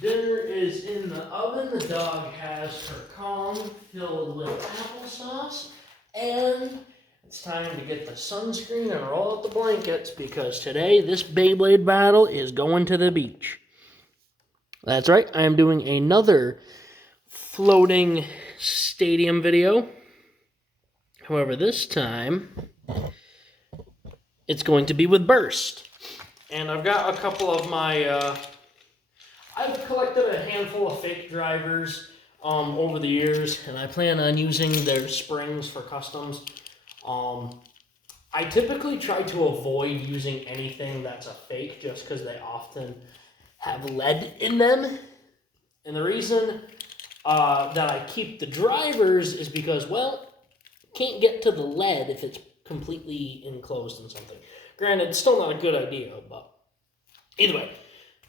Dinner is in the oven. The dog has her Kong filled with applesauce. And it's time to get the sunscreen and roll out the blankets because today this Beyblade battle is going to the beach. That's right, I am doing another floating stadium video. However, this time it's going to be with Burst. And I've got a couple of my, I've collected a handful of fake drivers over the years, and I plan on using their springs for customs. I typically try to avoid using anything that's a fake just because they often have lead in them. And the reason that I keep the drivers is because, well, can't get to the lead if it's completely enclosed in something. Granted, it's still not a good idea, but either way.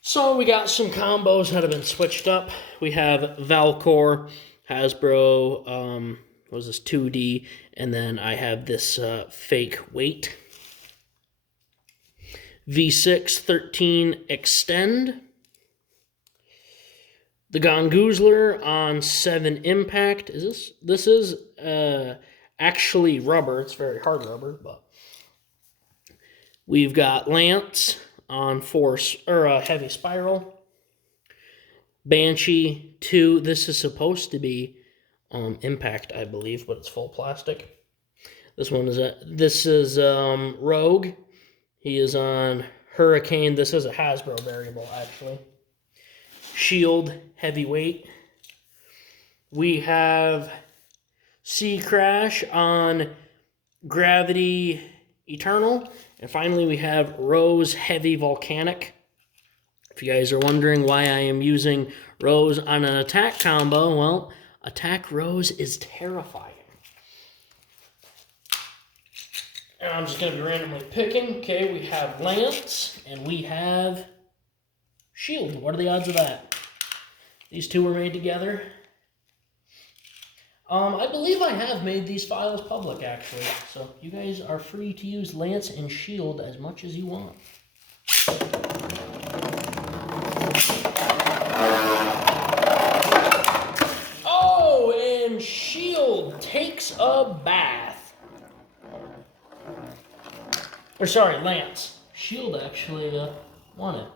So we got some combos that have been switched up. We have Valcor, Hasbro, what was this, 2D, and then I have this fake weight. V6 13 Extend. The Gongoozler on 7 Impact. This is actually rubber. It's very hard rubber, but we've got Lance on Heavy Spiral. Banshee 2. This is supposed to be Impact, I believe, but it's full plastic. This is Rogue. He is on Hurricane. This is a Hasbro variable, actually. Shield Heavyweight. We have Sea Crash on Gravity Eternal. And finally, we have Rose Heavy Volcanic. If you guys are wondering why I am using Rose on an attack combo, well, Attack Rose is terrifying. And I'm just going to be randomly picking. Okay, we have Lance, and we have Shield. What are the odds of that? These two were made together. I believe I have made these files public, actually. So you guys are free to use Lance and Shield as much as you want. Oh, and Shield takes a bath. Or sorry, Lance. Shield actually won it.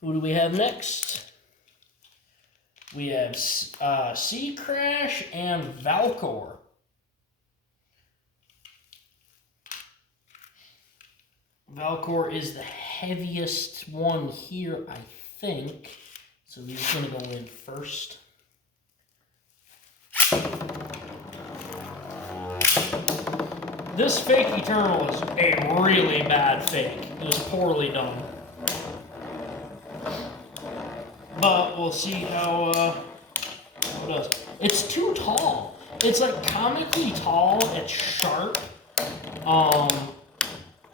Who do we have next? We have Sea Crash and Valcor. Valcor is the heaviest one here, I think. So he's going to go in first. This fake Eternal is a really bad fake. It was poorly done. But we'll see how it does. It's too tall. It's like comically tall. It's sharp.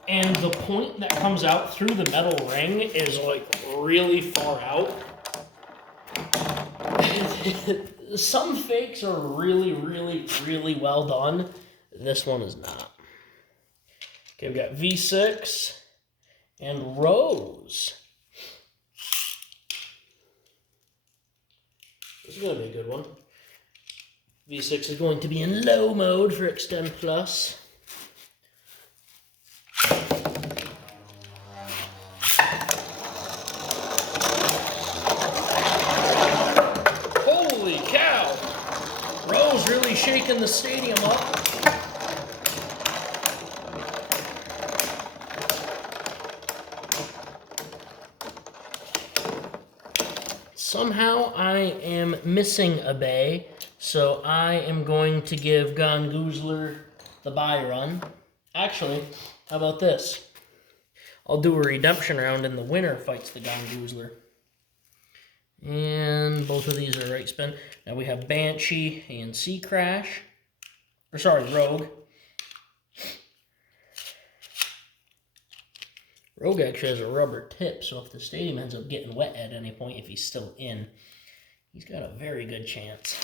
And the point that comes out through the metal ring is like really far out. Some fakes are really, really, really well done. This one is not. Okay, we got V6 and Rose. This is going to be a good one. V6 is going to be in low mode for Extend Plus. Holy cow! Rose really shaking the stadium up. Somehow I am missing a bay, so I am going to give Gongoozler the bye run. Actually, how about this? I'll do a redemption round and the winner fights the Gongoozler. And both of these are right spin. Now we have Banshee and Sea Crash. Or sorry, Rogue. Rogue actually has a rubber tip, so if the stadium ends up getting wet at any point, if he's still in, he's got a very good chance.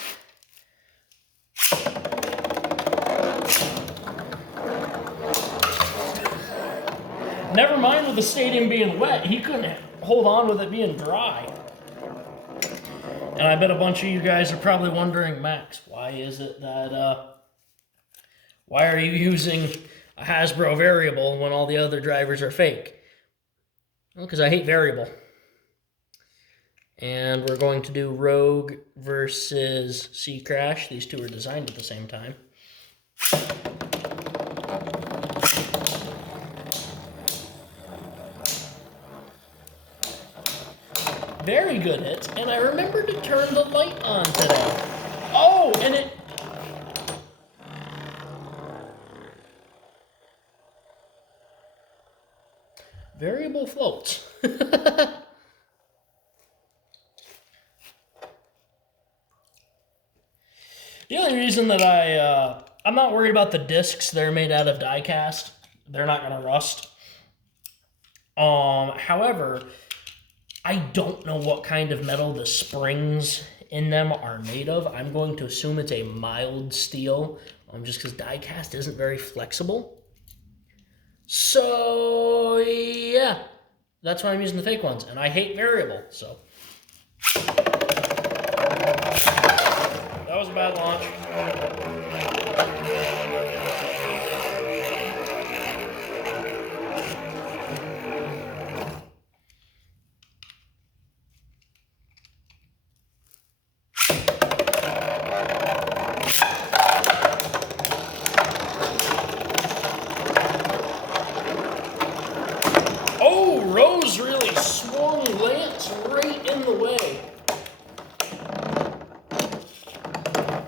Never mind with the stadium being wet, he couldn't hold on with it being dry. And I bet a bunch of you guys are probably wondering, Max, why is it that, why are you using a Hasbro variable when all the other drivers are fake? Well, because I hate variable. And we're going to do Rogue versus Sea Crash. These two are designed at the same time. Very good hits, and I remembered to turn the light on today. Oh, and it... Variable floats. The only reason that I'm not worried about the discs. They're made out of die cast. They're not going to rust. However, I don't know what kind of metal the springs in them are made of. I'm going to assume it's a mild steel, just because die cast isn't very flexible. So, yeah, that's why I'm using the fake ones, and I hate variable, so. That was a bad launch. Oh, Rose really swung Lance right in the way.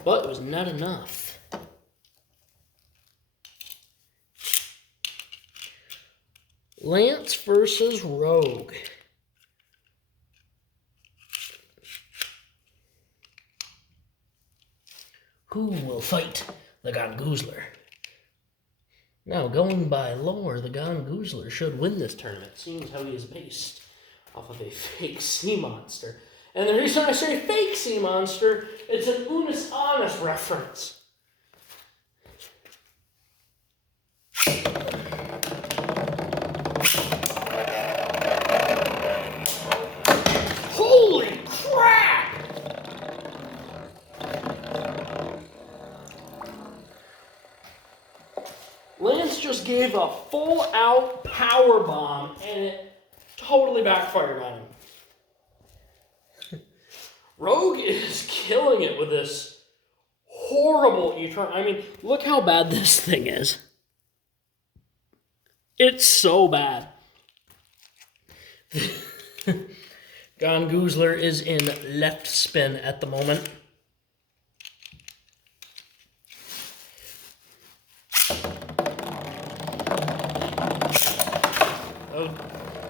But it was not enough. Lance versus Rogue. Who will fight the Gongoozler? Now, going by lore, the Gongoozler should win this tournament, seeing how he is based off of a fake sea monster. And the reason I say fake sea monster, it's an Unis Honest reference. Holy crap! Lance just gave a full-out power bomb, and it totally backfired on him. Rogue is killing it with this horrible E-Tron. I mean, look how bad this thing is. It's so bad. Gongoozler is in left spin at the moment.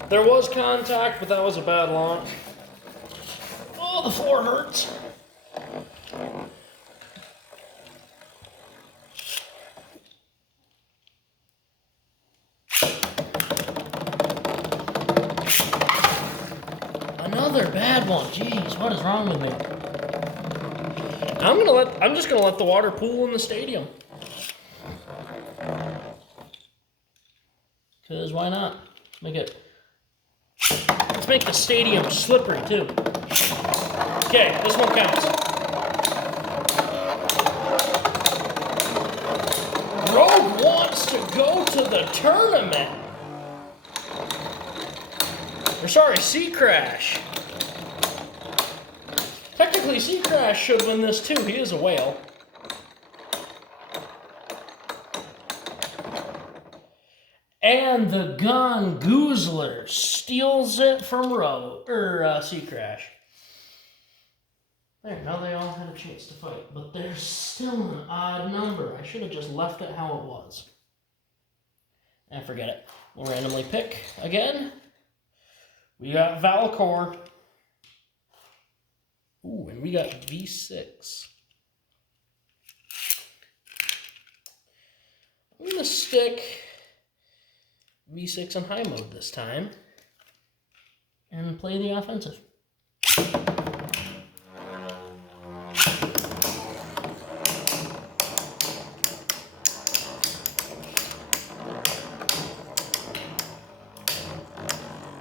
There was contact, but that was a bad launch. Oh, the floor hurts. Another bad one. Jeez, what is wrong with me? I'm just gonna let the water pool in the stadium. Cause why not? Let's make the stadium slippery too. Okay, this one counts. Rogue wants to go to the tournament. Or sorry, Sea Crash. Technically, Sea Crash should win this too. He is a whale. And the Gongoozler steals it from Sea Crash. There, now they all had a chance to fight, but there's still an odd number. I should have just left it how it was. And forget it. We'll randomly pick again. We got Valcor. Ooh, and we got V6. I'm going to stick V6 in high mode this time and play the offensive.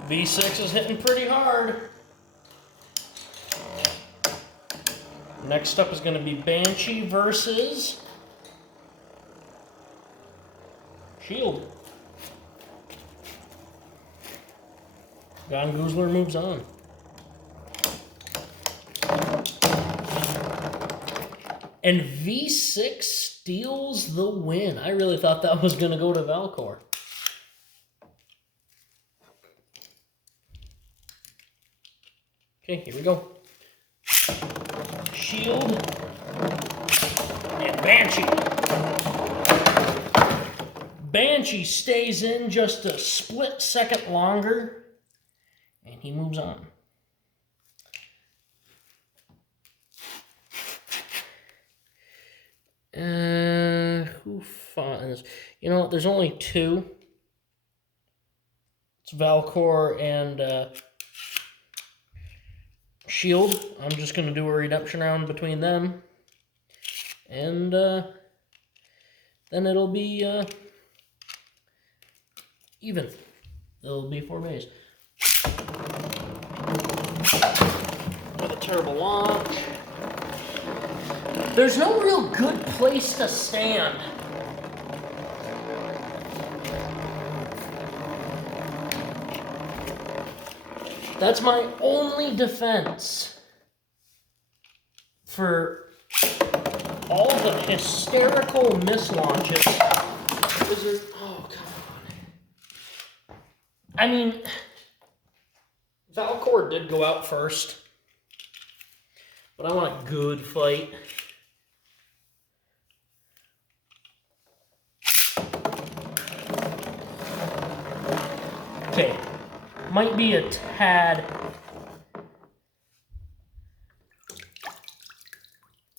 V6 is hitting pretty hard. Next up is going to be Banshee versus Shield. Gone Goozler moves on. And V6 steals the win. I really thought that was going to go to Valcor. Okay, here we go. Shield and Banshee. Banshee stays in just a split second longer, and he moves on. Who fought in this? You know, there's only two. It's Valcor and Shield. I'm just going to do a redemption round between them. And then it'll be even. It'll be 4 bays. With a terrible launch. There's no real good place to stand. That's my only defense for all the hysterical mislaunches. Oh, come on. I mean, Valcor did go out first, but I want a good fight. Okay, might be a tad.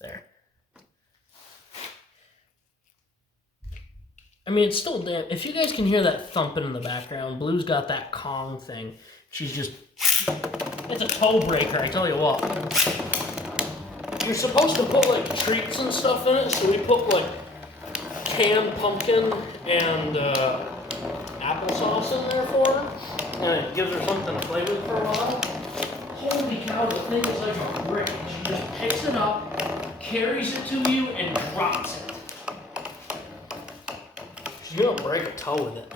There. I mean, it's still damn. If you guys can hear that thumping in the background, Blue's got that Kong thing. She's just. It's a toe breaker, I tell you what. You're supposed to put like treats and stuff in it, so we put like canned pumpkin and applesauce in there for her, and it gives her something to play with for a while. Holy cow, the thing is like a brick. She just picks it up, carries it to you, and drops it. She's gonna break a toe with it.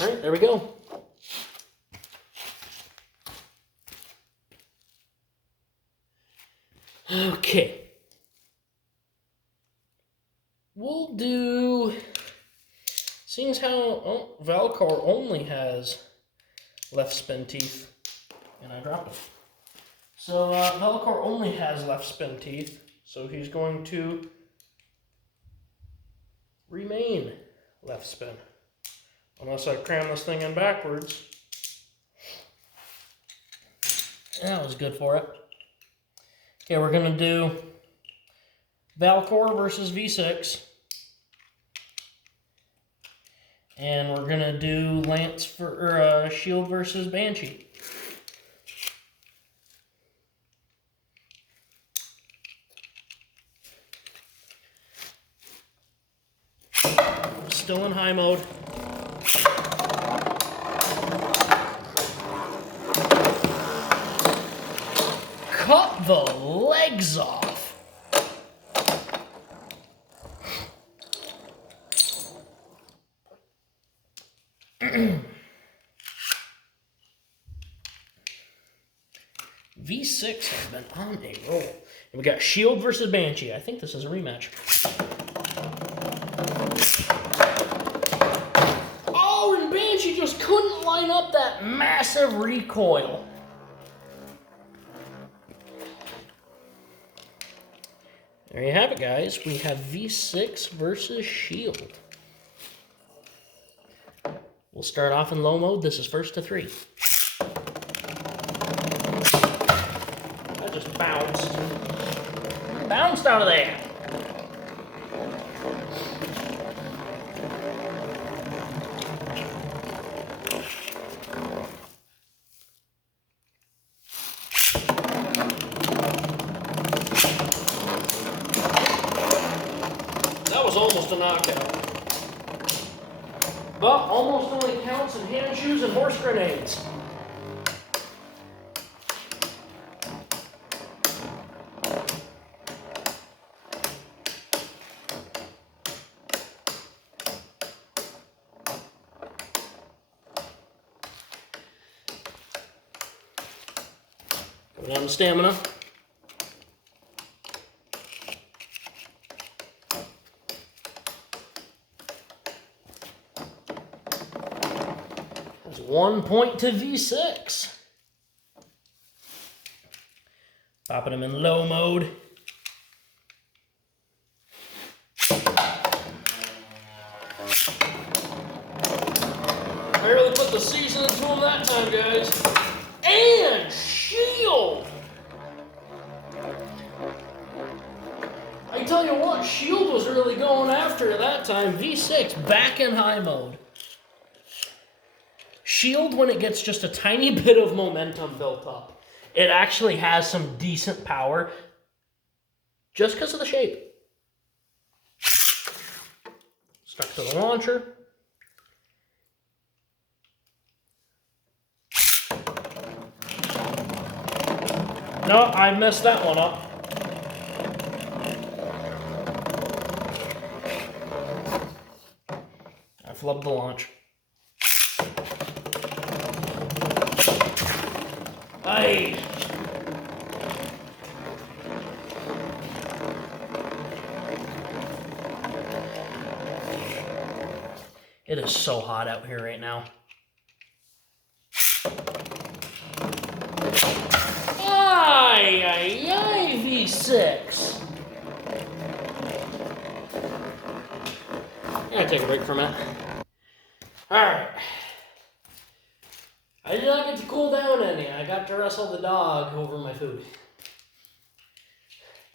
Alright, there we go. Okay. We'll do, seeing as how Valcor only has left spin teeth, and I dropped it. So Valcor only has left spin teeth, so he's going to remain left spin. Unless I cram this thing in backwards. That was good for it. Okay, we're going to do Valcor versus V6. And we're going to do Lance for Shield versus Banshee. Still in high mode. Cut the legs off. V6 has been on a roll. And we got Shield versus Banshee. I think this is a rematch. Oh, and Banshee just couldn't line up that massive recoil. There you have it, guys. We have V6 versus Shield. We'll start off in low mode. This is 1st to 3. That just bounced. Bounced out of there. almost a knockout. But almost only counts in hand shoes and horse grenades. Go down to stamina. That's 1 point to V6. Popping him in low mode. I really put the season into him that time, guys. And shield! I tell you what, shield was really going after it that time. V6 back in high mode. Shield, when it gets just a tiny bit of momentum built up, it actually has some decent power just because of the shape. Stuck to the launcher. No, I messed that one up. I flubbed the launch. Aye. It is so hot out here right now. Aye, aye, aye, V6. I'm gonna take a break for a minute. Alright. I did not get to cool down any. I got to wrestle the dog over my food.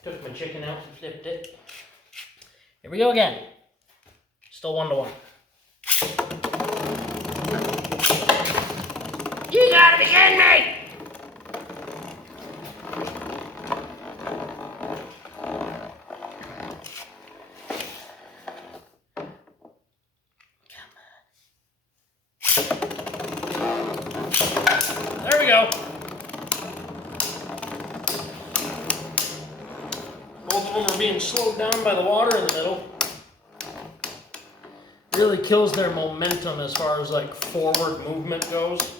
Took my chicken out and flipped it. Here we go again. Still 1-1. You gotta be kidding me! There we go. Both of them are being slowed down by the water in the middle. Really kills their momentum as far as like forward movement goes.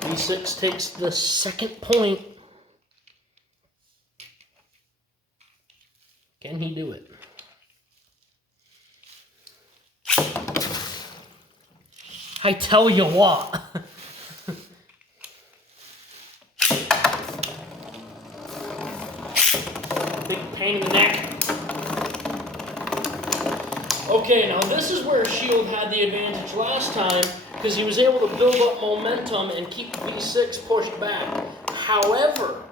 V6 takes the second point. Can he do it? I tell you what. Big pain in the neck. Okay, now this is where Shield had the advantage last time, because he was able to build up momentum and keep V6 pushed back. However,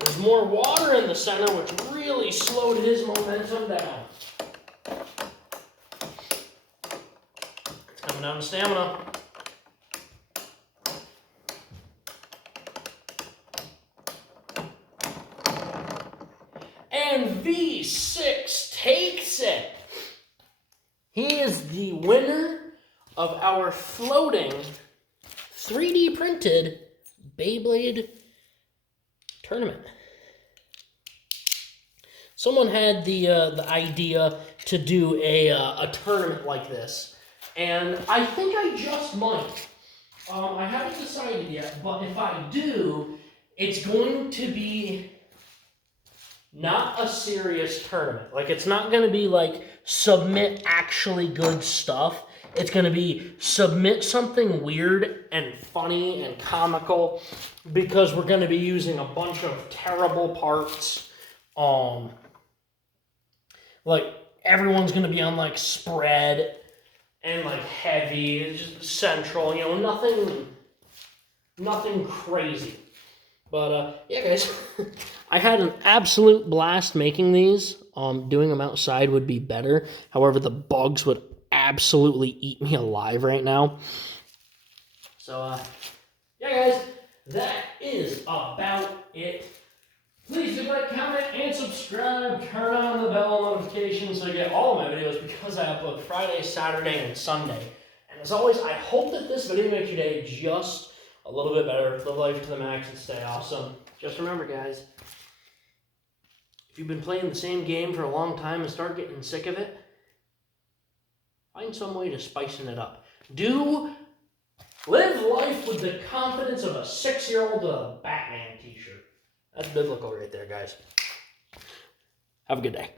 there's more water in the center, which really slowed his momentum down. It's coming down to stamina. And V6 takes it. He is the winner of our floating 3D printed Beyblade tournament. Someone had the idea to do a tournament like this, and I think I just might. I haven't decided yet, but if I do, it's going to be not a serious tournament. Like, it's not going to be like submit actually good stuff. It's going to be submit something weird and funny and comical, because we're going to be using a bunch of terrible parts. Like, everyone's going to be on like spread and like heavy, just central, you know, nothing crazy. But yeah, guys, I had an absolute blast making these. Doing them outside would be better. However, the bugs would absolutely eat me alive right now. So yeah, guys, that is about it. Please do like, comment, and subscribe. Turn on the bell notifications so you get all of my videos because I upload Friday, Saturday, and Sunday. And as always, I hope that this video makes your day just a little bit better. Live life to the max and stay awesome. Just remember, guys, if you've been playing the same game for a long time and start getting sick of it, find some way to spicing it up. Live life with the confidence of a 6-year-old with a Batman t-shirt. That's biblical right there, guys. Have a good day.